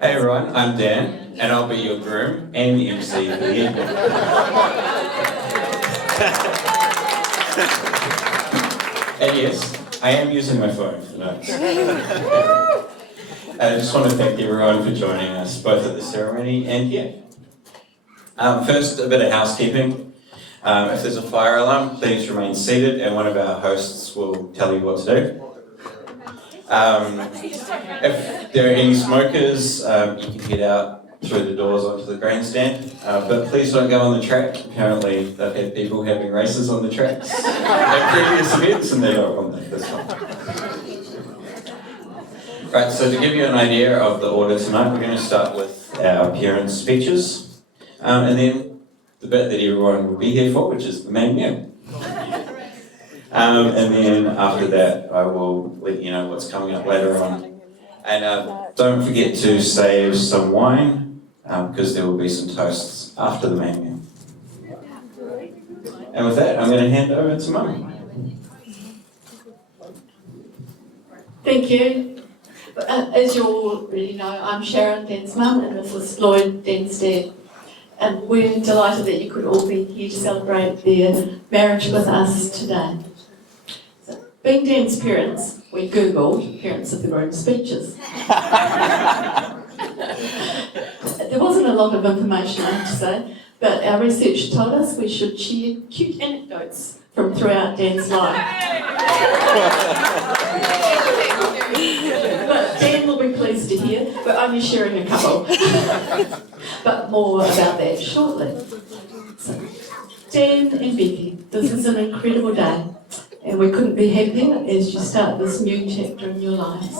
Hey everyone, I'm Dan, and I'll be your groom and the MC for the evening. And yes, I am using my phone for notes. I just want to thank everyone for joining us, both at the ceremony and here. First, a bit of housekeeping. If there's a fire alarm, please remain seated, and one of our hosts will tell you what to do. If there are any smokers, you can get out through the doors onto the grandstand, but please don't go on the track. Apparently they've had people having races on the tracks at previous events and they don't want that this one. Right, so to give you an idea of the order tonight, we're going to start with our parents' speeches, and then the bit that everyone will be here for, which is the main meal. And then after that, I will let you know what's coming up later on. And don't forget to save some wine, because there will be some toasts after the main meal. And with that, I'm going to hand over to Mum. Thank you. As you all already know, I'm Sharon, Dan's mum, and this is Lloyd, Dan's dad. And we're delighted that you could all be here to celebrate their marriage with us today. Being Dan's parents, we Googled parents of the groom speeches. There wasn't a lot of information, I have to say, but our research told us we should share cute anecdotes from throughout Dan's life. But Dan will be pleased to hear we're only sharing a couple, but more about that shortly. So, Dan and Becky, this is an incredible day. And we couldn't be happier as you start this new chapter in your lives.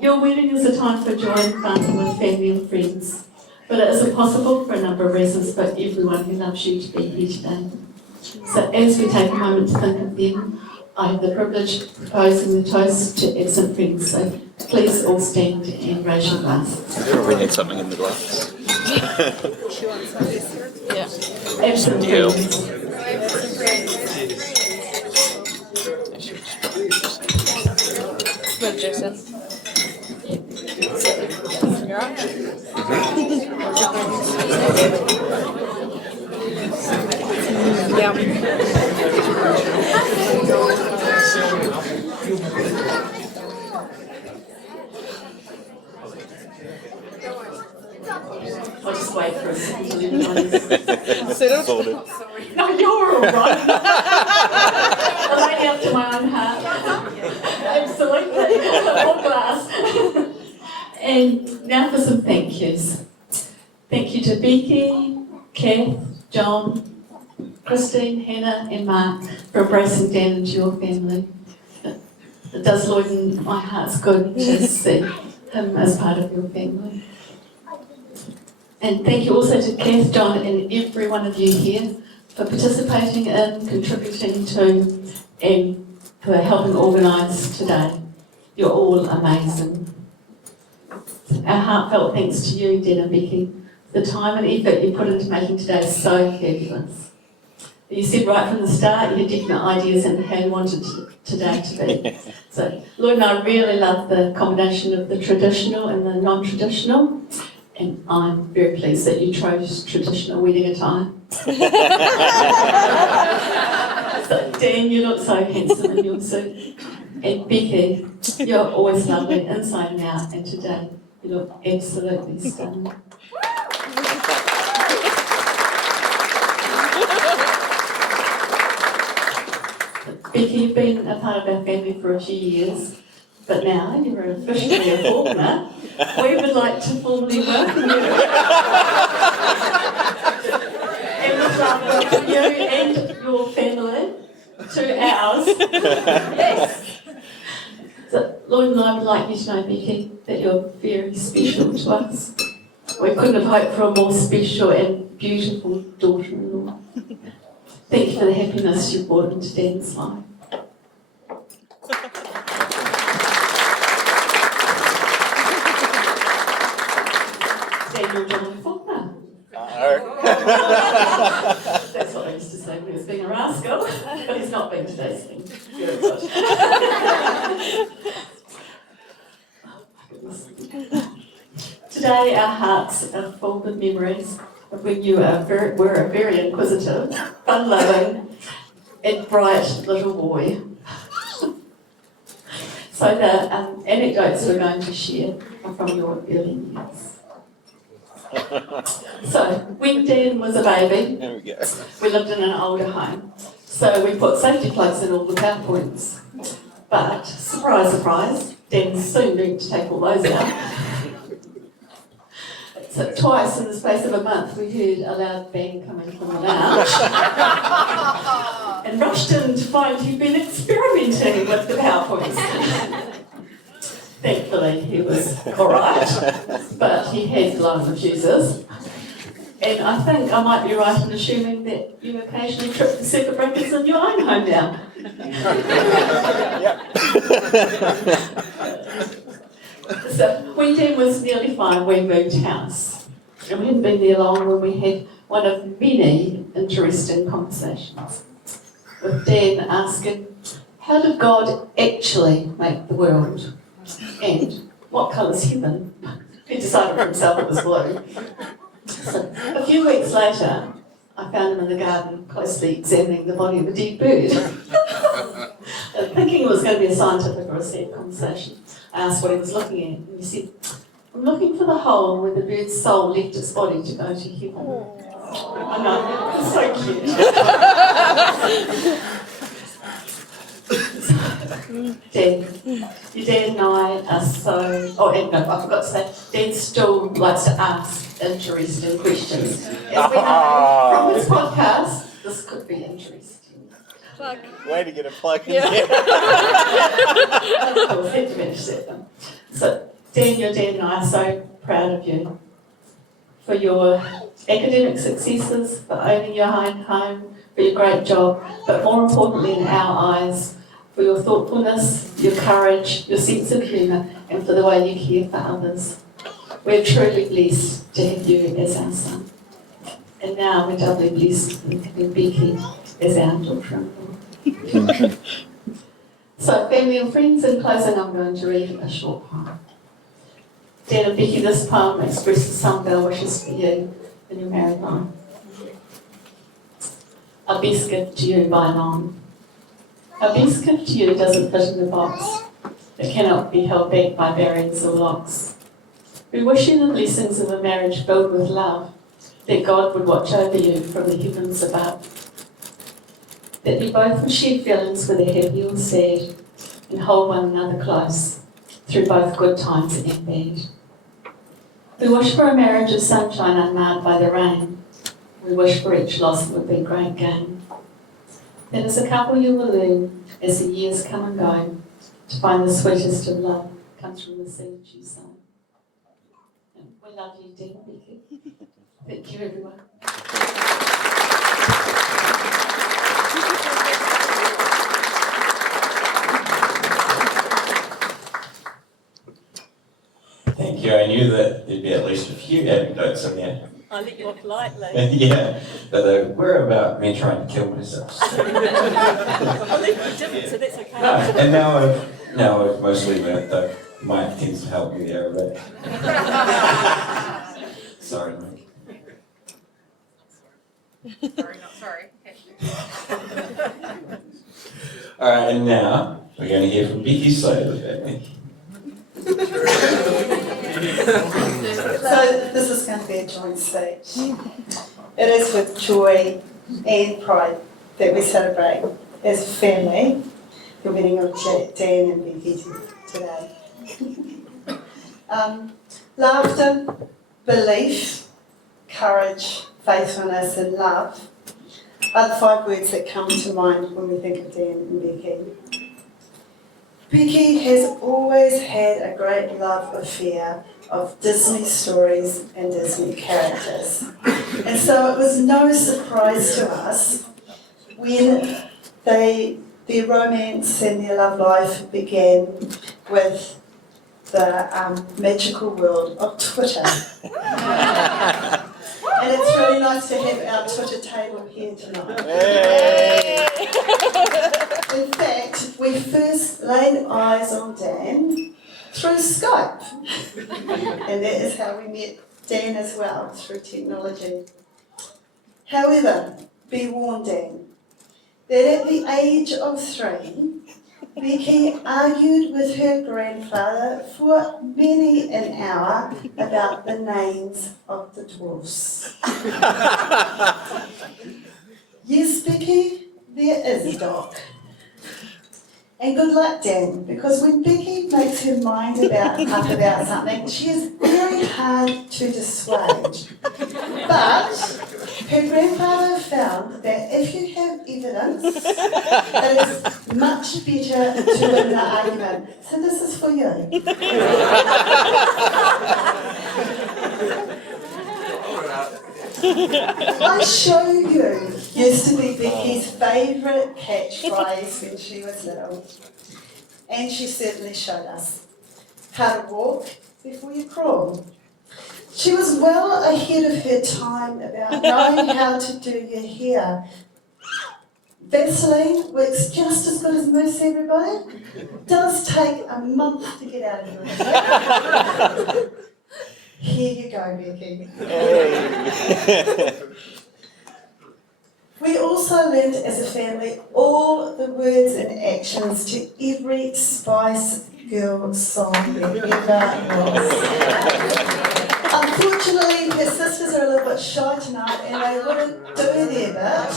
Your wedding is a time for joy and fun with family and friends, but it isn't possible for a number of reasons for everyone who loves you to be here today. So as we take a moment to think of them, I have the privilege of proposing the toast to absent friends, so please all stand and raise your glasses. We need something in the glass. Yeah. Absent friends. Well, Jason. Yeah. I'll just wait for a second to leave it. Sit up. No, you're all right. A lady up to my own heart. Absolutely. All glass. And now for some thank yous. Thank you to Becky, Kath, John, Christine, Hannah and Mark for embracing Dan into your family. It does Lloyd and my heart's good to see him as part of your family. And thank you also to Kath, John and every one of you here for participating in, contributing to and for helping organise today. You're all amazing. Our heartfelt thanks to you, Dan and Becky. The time and effort you put into making today so fabulous. You said right from the start you had different ideas on how you wanted today to be. So Lloyd and I really love the combination of the traditional and the non-traditional. And I'm very pleased that you chose traditional wedding attire. So Dan, you look so handsome in your suit. And Becky, you're always lovely inside and out, and today you look absolutely stunning. Becky, you've been a part of our family for a few years, but now you're officially a former. We would like to formally welcome you. And with love, welcome you and your family to ours. Yes. So Lloyd and I would like you to know, Becky, that you're very special to us. We couldn't have hoped for a more special and beautiful daughter-in-law. Thank you for the happiness you brought into Dan's life. Daniel John Faulkner. That's what I used to say when he was being a rascal. but he's not been today's thing. Very good. Oh, my goodness. Today our hearts are full with memories of when you were a very inquisitive, fun-loving, and bright little boy. So the anecdotes we're going to share are from your early years. So when Dan was a baby, There we go. we lived in an older home. So we put safety plugs in all the power points. But, surprise, surprise, Dan soon learned to take all those out. So twice in the space of a month we heard a loud bang coming from the lounge and rushed in to find he'd been experimenting with the PowerPoints. Thankfully he was alright, but he had blown the fuses. And I think I might be right in assuming that you occasionally trip the circuit breakers in your own home now. So when Dan was nearly 5, we moved house. And we hadn't been there long when we had one of many interesting conversations with Dan asking, how did God actually make the world? And what colour's heaven? He decided for himself it was blue. So a few weeks later, I found him in the garden closely examining the body of a dead bird. Thinking it was going to be a scientific or a sad conversation, I asked what he was looking at, and he said, I'm looking for the hole where the bird's soul left its body to go to heaven. I know, it's so cute. Dan, your dad and I are so, and no, I forgot to say, Dan still likes to ask interesting questions. As we know from his podcast, this could be interesting. Plug. Way to get a plug in Yeah. there. Of course, had to manage them. So, Dan, your dad and I are so proud of you for your academic successes, for owning your own home, for your great job, but more importantly in our eyes, for your thoughtfulness, your courage, your sense of humour, and for the way you care for others. We're truly blessed to have you as our son. And now we're doubly blessed in having Becky as our daughter-in-law. So, family and friends, in closing, I'm going to read a short poem. Dan and Becky, this poem expresses some of our wishes for you in your married life. A best gift to you by long. A best gift to you doesn't fit in the box. It cannot be held back by barriers or locks. We wish you the blessings of a marriage filled with love, that God would watch over you from the heavens above, that you both will share feelings whether happy or sad, and hold one another close through both good times and bad. We wish for a marriage of sunshine unmarred by the rain. We wish for each loss would be great gain. That as a couple you will learn, as the years come and go, to find the sweetest of love comes from the seeds you sow. And we love you, Dan and Becky. Thank you, everyone. Thank you. I knew that there'd be at least a few anecdotes in there. I let you off lightly. Yeah, but they were about me trying to kill myself. I think you didn't, so that's okay. No, and now I've mostly learnt that Mike tends to help me there a bit. Sorry, Mike. Sorry, not sorry. All right, and now we're going to hear from Becky's side of the family. So this is going to be a joint speech. It is with joy and pride that we celebrate as a family the wedding of Dan and Becky today. Laughter, belief, courage, faithfulness and love are the 5 words that come to mind when we think of Dan and Becky. Becky has always had a great love affair of Disney stories and Disney characters. And so it was no surprise to us when their romance and their love life began with the magical world of Twitter. And it's really nice to have our Twitter table here tonight. In fact, we first laid eyes on Dan through Skype. And that is how we met Dan as well, through technology. However, be warned, Dan, that at the age of 3, Becky argued with her grandfather for many an hour about the names of the dwarfs. Yes, Becky, there is Doc. And good luck, Dan, because when Becky makes her mind up about something, she is very hard to dissuade. But her grandfather found that if you have evidence, it is much better to win the argument. So this is for you. I show you used to be Becky's favourite catchphrase when she was little. And she certainly showed us how to walk before you crawl. She was well ahead of her time about knowing how to do your hair. Vaseline works just as good as mousse, everybody. Does take a month to get out of your hair. Here you go, Becky. We also learned as a family all the words and actions to every Spice Girl song there ever was. Unfortunately, her sisters are a little bit shy tonight and they wouldn't do their bit.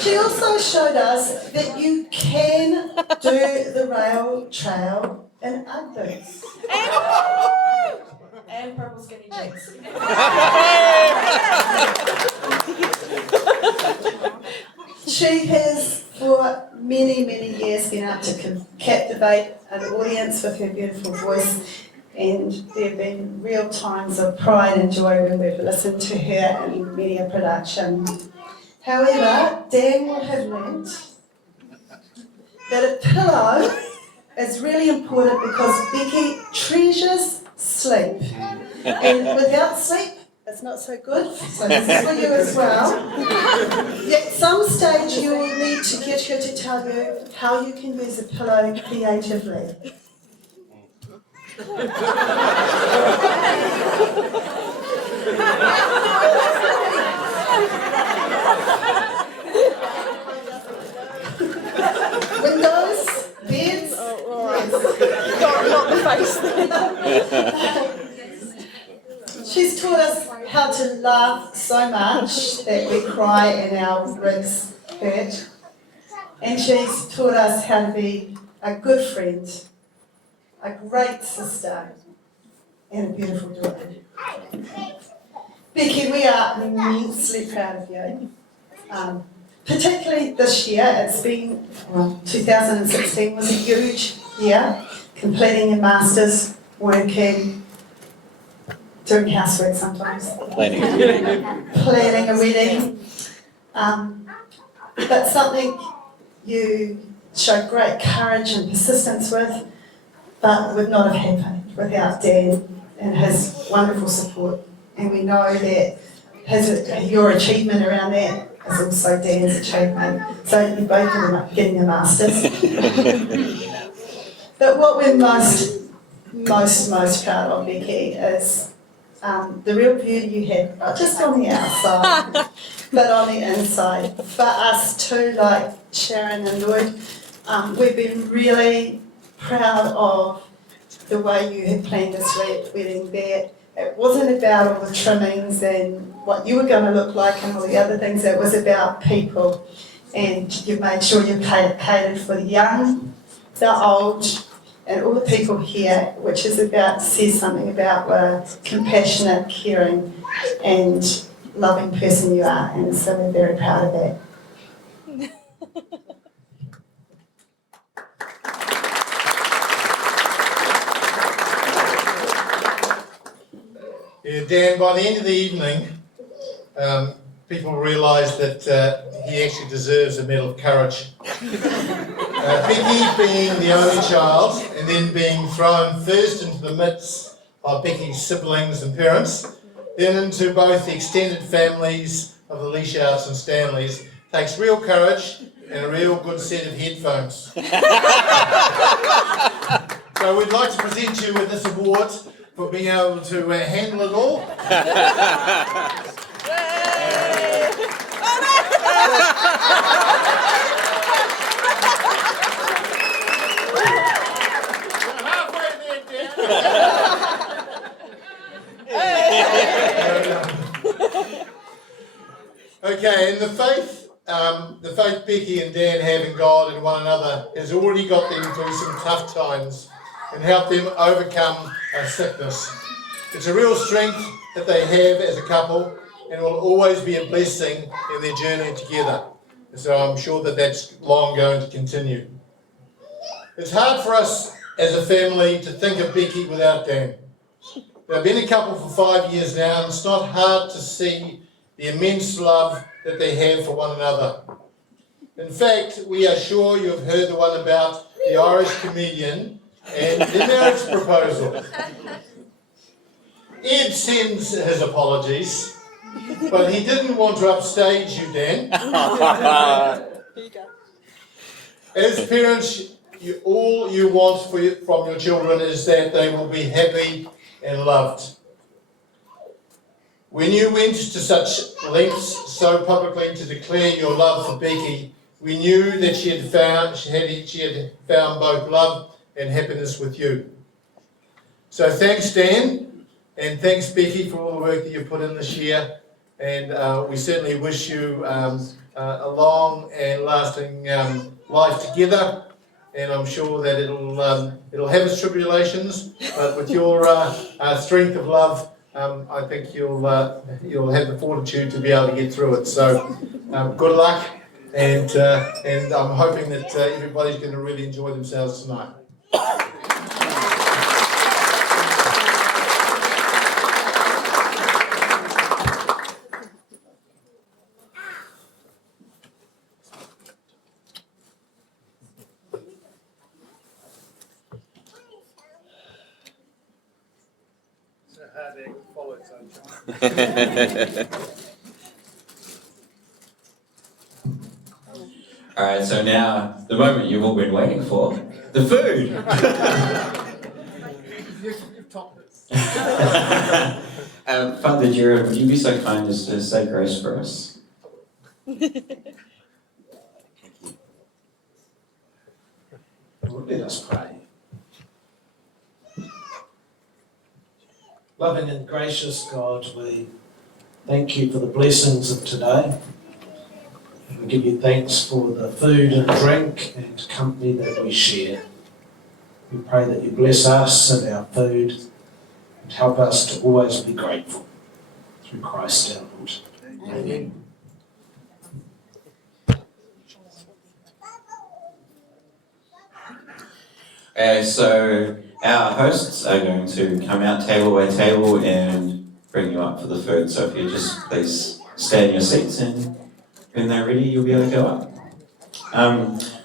She also showed us that you can do the rail trail in Ugg boots. And purple skinny jeans. She has, for many, many years, been able to captivate an audience with her beautiful voice, and there have been real times of pride and joy when we've listened to her in media production. However, Dan will have learnt that a pillow is really important because Becky treasures sleep. And without sleep, it's not so good. So this is for you as well. At some stage, you will need to get her to tell you how you can use a pillow creatively. Windows, beds. Not the face then. She's taught us how to laugh so much that we cry and our ribs hurt. And she's taught us how to be a good friend, a great sister, and a beautiful daughter. Becky, we are immensely proud of you. Particularly this year, it's been, 2016 was a huge year, completing your masters, working, doing housework sometimes. Planning. Planning a wedding. But something you showed great courage and persistence with, but would not have happened without Dan and his wonderful support. And we know that your achievement around that is also Dan's achievement. So you both of them are getting a master's. But what we're most proud of, Becky, is the real beauty you have, not just on the outside, but on the inside. For us too, like Sharon and Lloyd, we've been really proud of the way you have planned this wedding, that it wasn't about all the trimmings and what you were going to look like and all the other things. It was about people, and you've made sure you catered for the young, the old, and all the people here, which is says something about what a compassionate, caring, and loving person you are, and so we're very proud of that. Yeah, Dan, by the end of the evening, people realise that he actually deserves a Medal of Courage. Becky being the only child and then being thrown first into the midst of Becky's siblings and parents, then into both the extended families of the Leashards and Stanleys, takes real courage and a real good set of headphones. So we'd like to present you with this award for being able to handle it all. Okay, and the faith Becky and Dan have in God and one another has already got them through some tough times and helped them overcome a sickness. It's a real strength that they have as a couple and will always be a blessing in their journey together. So I'm sure that that's long going to continue. It's hard for us as a family to think of Becky without Dan. They've been a couple for 5 years now, and it's not hard to see the immense love that they have for one another. In fact, we are sure you've heard the one about the Irish comedian and the marriage proposal. Ed sends his apologies, but he didn't want to upstage you, Dan. As parents, all you want from your children is that they will be happy and loved. When you went to such lengths so publicly to declare your love for Becky, we knew that she had found both love and happiness with you. So thanks, Dan, and thanks, Becky, for all the work that you've put in this year. And we certainly wish you a long and lasting life together. And I'm sure that it'll have its tribulations, but with your strength of love, I think you'll have the fortitude to be able to get through it. So good luck, and I'm hoping that everybody's going to really enjoy themselves tonight. Alright, so now, the moment you've all been waiting for, the food! Father Jared, would you be so kind as to say grace for us? Let us pray. Loving and gracious God, we thank you for the blessings of today. We give you thanks for the food and drink and company that we share. We pray that you bless us and our food and help us to always be grateful. Through Christ our Lord. Amen. Okay, so our hosts are going to come out table by table and bring you up for the food. So if you just please stay in your seats, and when they're ready, you'll be able to go up.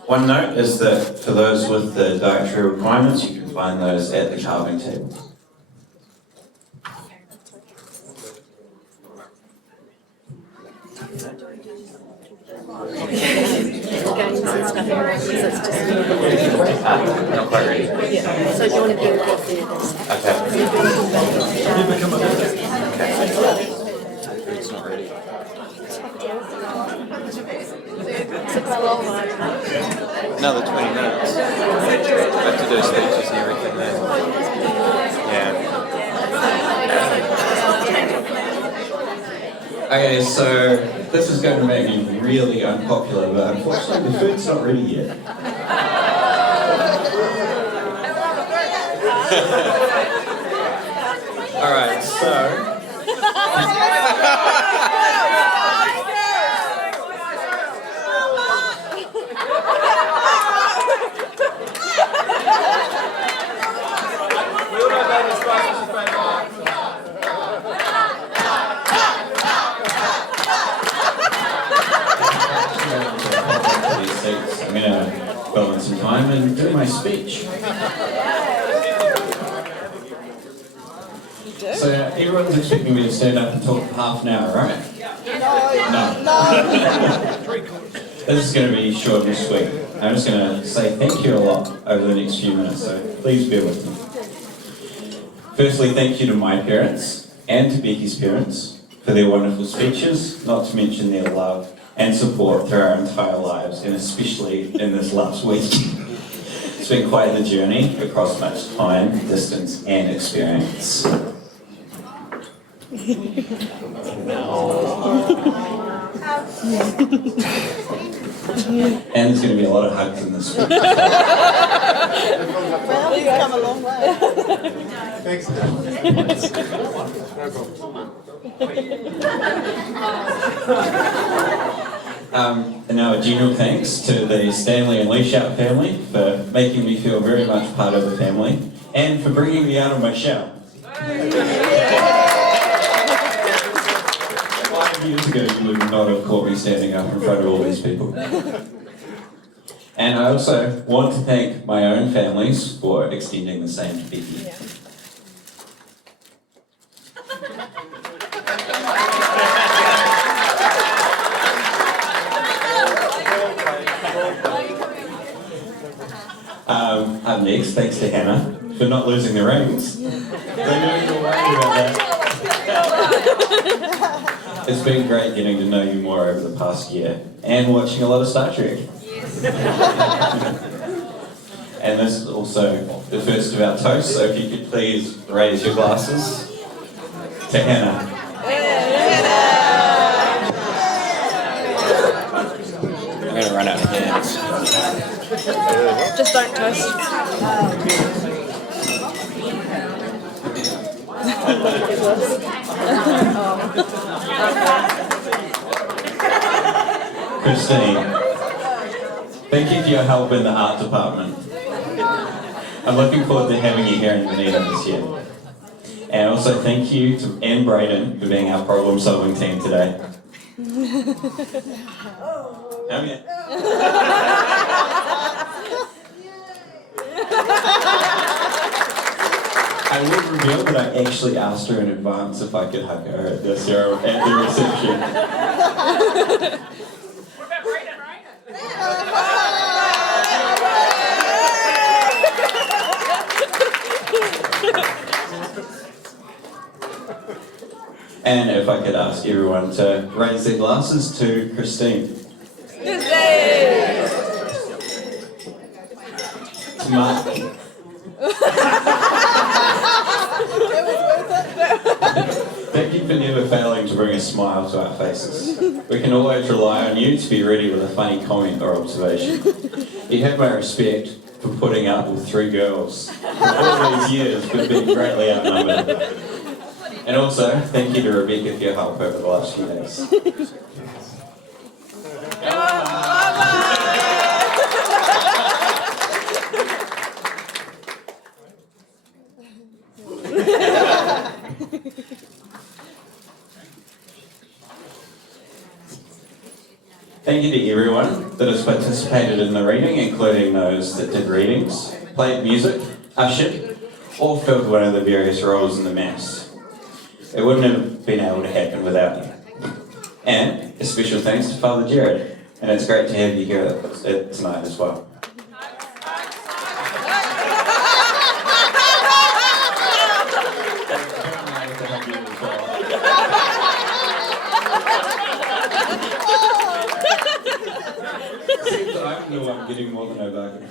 One note is that for those with the dietary requirements, you can find those at the carving table. Not quite ready. So do you want to do that? Okay. It's not ready. Another 20 minutes. I have to do speeches and everything then. Yeah. Okay, so this is going to make me really unpopular, but unfortunately the food's not ready yet. Alright, so... speech. So everyone's expecting me to stand up and talk for half an hour, right? No. This is going to be short and sweet. I'm just going to say thank you a lot over the next few minutes, so please bear with me. Firstly, thank you to my parents and to Becky's parents for their wonderful speeches, not to mention their love and support through our entire lives, and especially in this last week. It's been quite the journey across much time, distance, and experience. And there's going to be a lot of hugs in this week. Well, you've come a long way. Thanks, Dan. And now a general thanks to the Stanley and Lee Sharp family for making me feel very much part of the family and for bringing me out of my shell. 5 years ago, you would not have caught me standing up in front of all these people. And I also want to thank my own families for extending the same to Becky. Up next, thanks to Hannah for not losing the rings. They knew you were worried about that. It's been great getting to know you more over the past year and watching a lot of Star Trek. And this is also the first of our toasts, so if you could please raise your glasses to Hannah. I'm going to run out of hands. Just don't toast. Christine, thank you for your help in the art department. I'm looking forward to having you here in Dunedin this year. And also thank you to Anne Braden for being our problem solving team today. Oh yeah. I will reveal that I actually asked her in advance if I could hug her at the reception. What about Brayden, right? And if I could ask everyone to raise their glasses to Christine. To Mark. Thank you for never failing to bring a smile to our faces. We can always rely on you to be ready with a funny comment or observation. You have my respect for putting up with 3 girls for all these years, but being greatly outnumbered. And also, thank you to Rebecca for your help over the last few days. Thank you to everyone that has participated in the reading, including those that did readings, played music, ushered, or filled one of the various roles in the Mass. It wouldn't have been able to happen without you. And a special thanks to Father Jared, and it's great to have you here tonight as well. I'm the one getting more than I bargained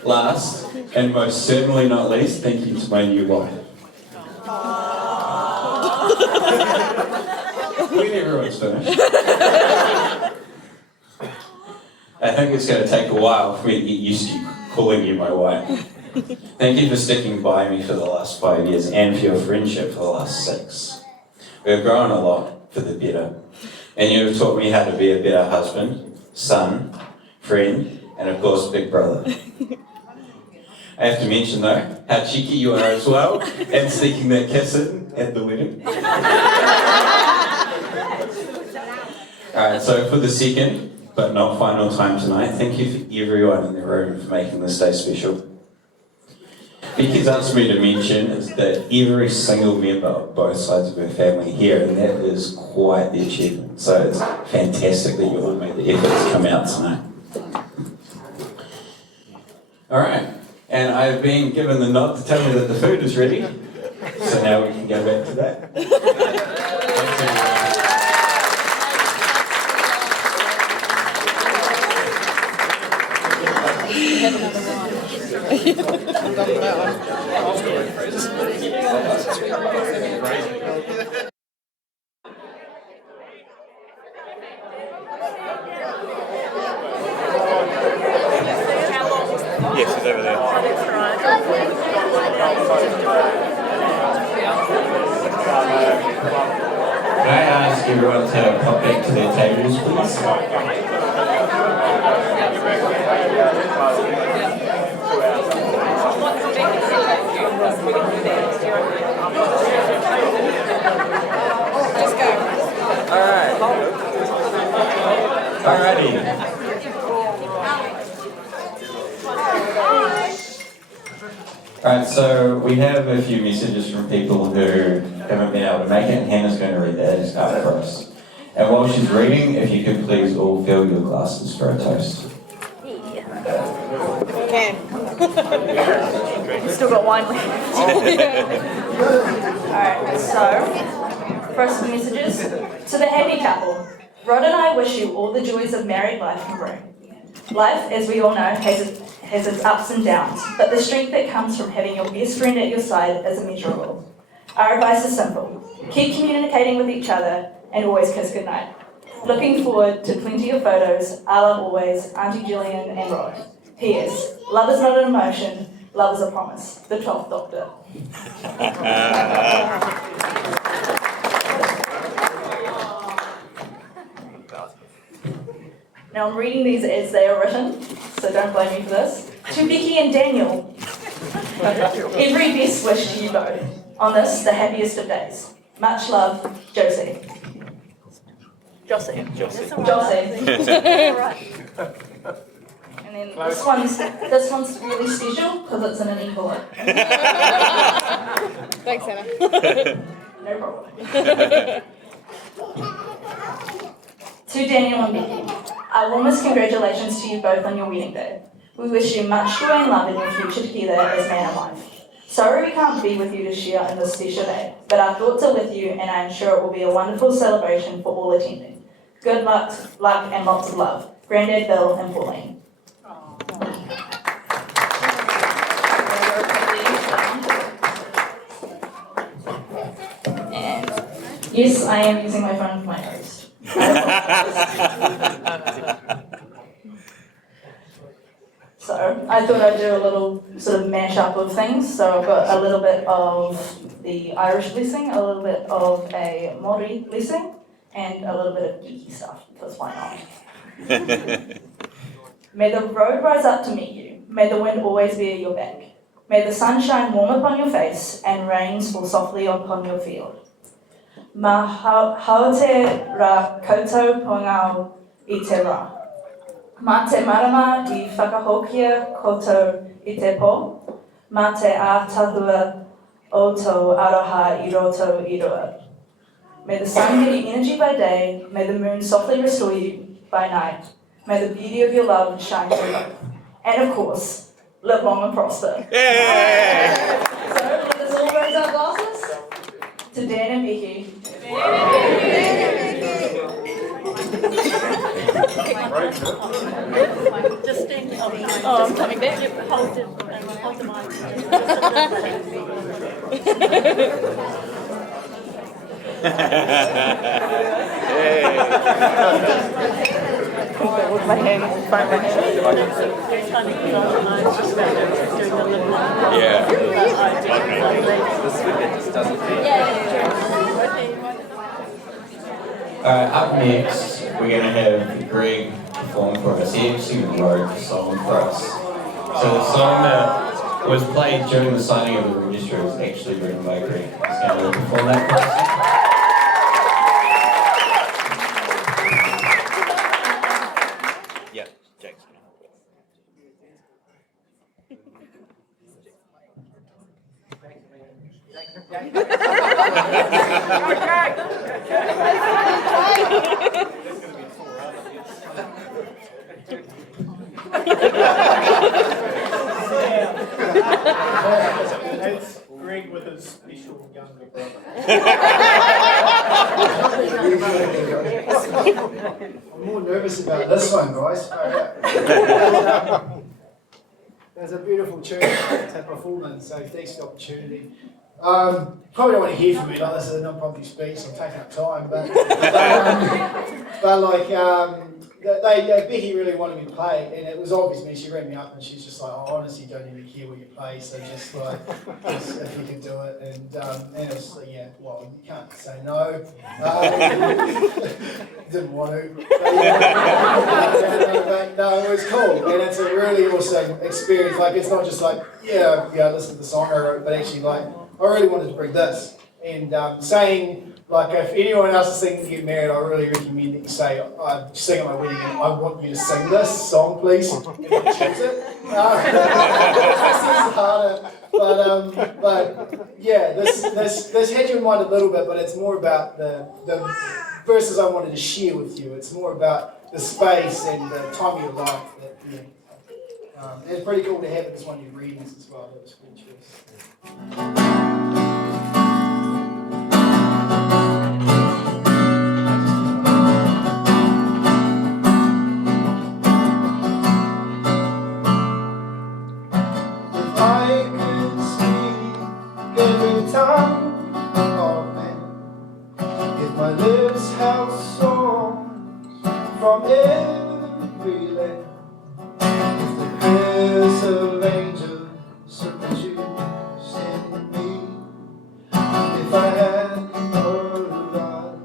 for. Last, and most certainly not least, thank you to my new wife. When everyone's finished. I think it's going to take a while for me to get used to calling you my wife. Thank you for sticking by me for the last 5 years and for your friendship for the last 6. We've grown a lot for the better. And you have taught me how to be a better husband, son, friend, and of course, big brother. I have to mention though, how cheeky you are as well, and sneaking that kiss in at the wedding. Alright, so for the second but not final time tonight. Thank you for everyone in the room for making this day special. Vicky's asked me to mention is that every single member of both sides of her family here, and that is quite the achievement. So it's fantastic that you all made the effort to come out tonight. All right, and I've been given the nod to tell me that the food is ready. So now we can go back to that. Thanks, everyone. Yes, it's over there. Can I ask everyone to pop back to their tables, please? Alrighty. Alright, so we have a few messages from people who haven't been able to make it, and Hannah's going to read that out for us. And while she's reading, if you could please all fill your glasses for a toast. Can. Still got wine left. Alright, so, first messages. To the happy couple, Rod and I wish you all the joys of married life can bring. Life, as we all know, has its ups and downs, but the strength that comes from having your best friend at your side is immeasurable. Our advice is simple. Keep communicating with each other and always kiss goodnight. Looking forward to plenty of photos. I love always, Auntie Gillian and Rod. P.S. Love is not an emotion, love is a promise. The 12th Doctor. Now I'm reading these as they are written, so don't blame me for this. To Becky and Daniel, every best wish to you both on this, the happiest of days. Much love, Josie. Josie. And then this one's really special because it's in an envelope. Thanks, Hannah. No problem. To Daniel and Becky, our warmest congratulations to you both on your wedding day. We wish you much joy and love in your future together as man and wife. Sorry we can't be with you to share in this special day, but our thoughts are with you and I am sure it will be a wonderful celebration for all attending. Good luck, and lots of love. Granddad Bill and Pauline. And yes, I am using my phone for my toast. So I thought I'd do a little sort of mash-up of things. So I've got a little bit of the Irish blessing, a little bit of a Māori blessing, and a little bit of geeky stuff, because why not? May the road rise up to meet you. May the wind always be at your back. May the sun shine warm upon your face and rains fall softly upon your field. Ma haute ra koutou pongau I te rā. Ma te marama I whakahokia koutou I te pō. Ma te ātahua o tō aroha I roto I rua. May the sun give you energy by day, may the moon softly restore you by night. May the beauty of your love shine through. And of course, live long and prosper. Yay! So, let us all raise our glasses to Dan and Becky. Just stand. Oh, I'm coming back. You hold the With my hand, front of my hand. Yeah. Up next, we're going to have Greg perform for us. He actually wrote the song for us. So the song that was played during the signing of the register was actually written by Greg. He's going to perform that for us. It's Greg with his special younger brother. I'm more nervous about this one, guys. There's a beautiful church to perform, so thanks for the opportunity. Probably don't want to hear from me, like this is a non-public speech, so I'm taking up time, but like, Becky really wanted me to play, and it was obvious to me. She rang me up and she's just like, I honestly don't even care what you play, so just like, if you can do it. And it was like, yeah, well, you can't say no. Didn't want to. But no, it was cool, and it's a really awesome experience. Like, it's not just like, yeah, listen to the song I wrote, but actually, like, I really wanted to bring this. And saying, like, if anyone else is thinking to get married, I really recommend that you say, I sing at my wedding, and I want you to sing this song, please, if you choose it. This is harder, but yeah, this had you in mind a little bit, but it's more about the verses I wanted to share with you. It's more about the space and the time of your life. That, and it's pretty cool to have it as one of your readings as well. That was a good choice. Every time of man, if my lips have songs from every land, if the prayers of angels are produced in me, if I had no love,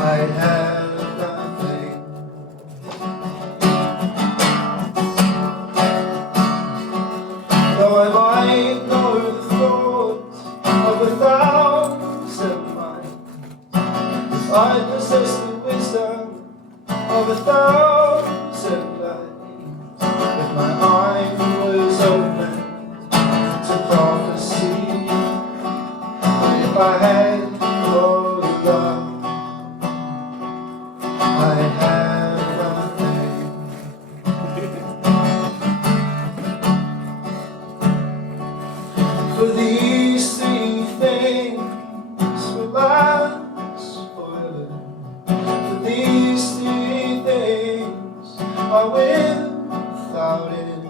I'd have nothing. Though I might know the thoughts of 1,000 minds, if I possess the wisdom of 1,000 lives, if my mind was open to prophecy, but if I had no love, I'd have nothing. For these three things will last forever. For these three things are without end.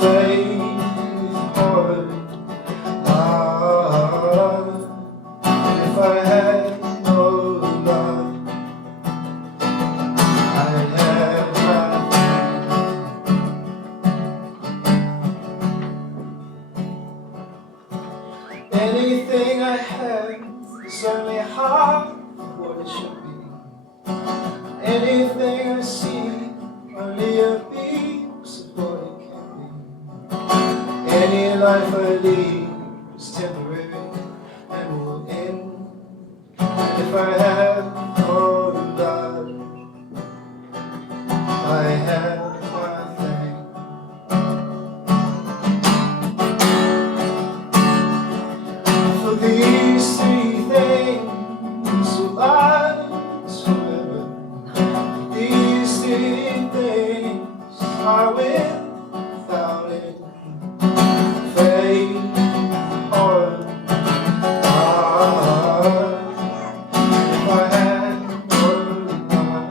Faith, heart, love. If I had no love, I'd have nothing. Anything I have is only half what it should be. Anything I see, only a piece of what it can be. Any life I lead is temporary and will end. And if I have no love, I have nothing. For these three things will last forever. These three things are without end. Faith, heart, love. If I had no love,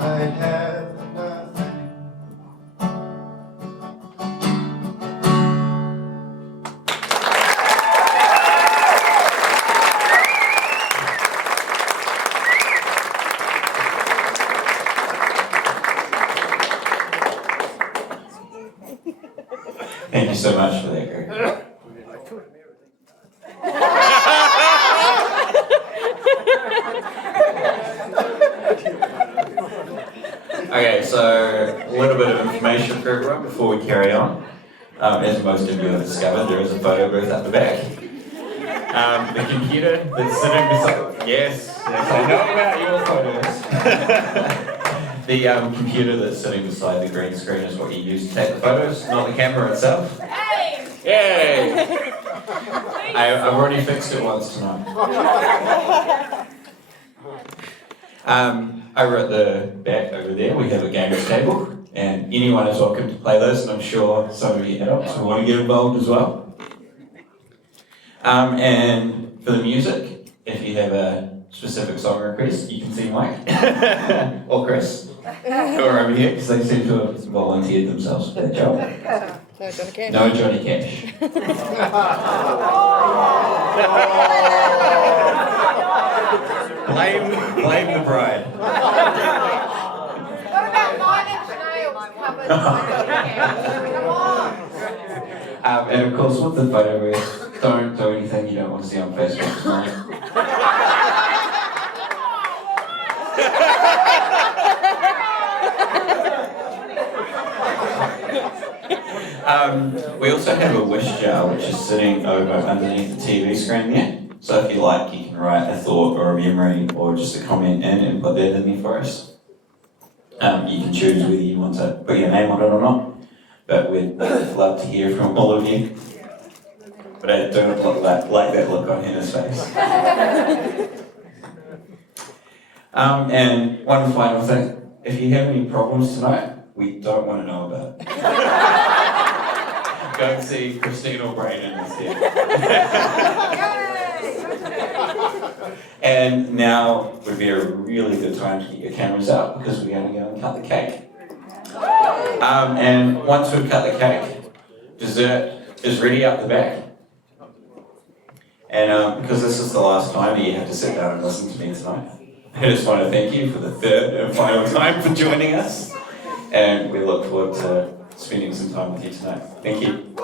I'd have nothing. Thank you so much for that, Greg. Okay, so a little bit of information for everyone before we carry on. As most of you have discovered, there is a photo booth at the back. The computer that's sitting beside... Yes, I know about your photos. The computer that's sitting beside the green screen is what you use to take the photos, not the camera itself. Yay! I've already fixed it once tonight. Over at the back over there, we have a gamers table, and anyone is welcome to play this, and I'm sure some of you adults will want to get involved as well. And for the music, if you have a specific song request, you can see Mike or Chris, who are over here, because they seem to have volunteered themselves for that job. No Johnny Cash. No Johnny Cash. Blame the bride. What about Nine Inch Nails covered by Johnny Cash? Come on! And of course, with the photo booth, don't do anything you don't want to see on Facebook tonight. We also have a wish jar which is sitting over underneath the TV screen there. So if you like, you can write a thought or a memory or just a comment in and put that in there for us. You can choose whether you want to put your name on it or not, but we'd love to hear from all of you. But I don't look like that look on Hannah's face. And one final thing, if you have any problems tonight, we don't want to know about it. Go and see Christine or Brayden instead. And now would be a really good time to get your cameras out because we're going to go and cut the cake. And once we've cut the cake, dessert is ready out the back. And because this is the last time that you have to sit down and listen to me tonight, I just want to thank you for the third and final time for joining us. And we look forward to spending some time with you tonight. Thank you.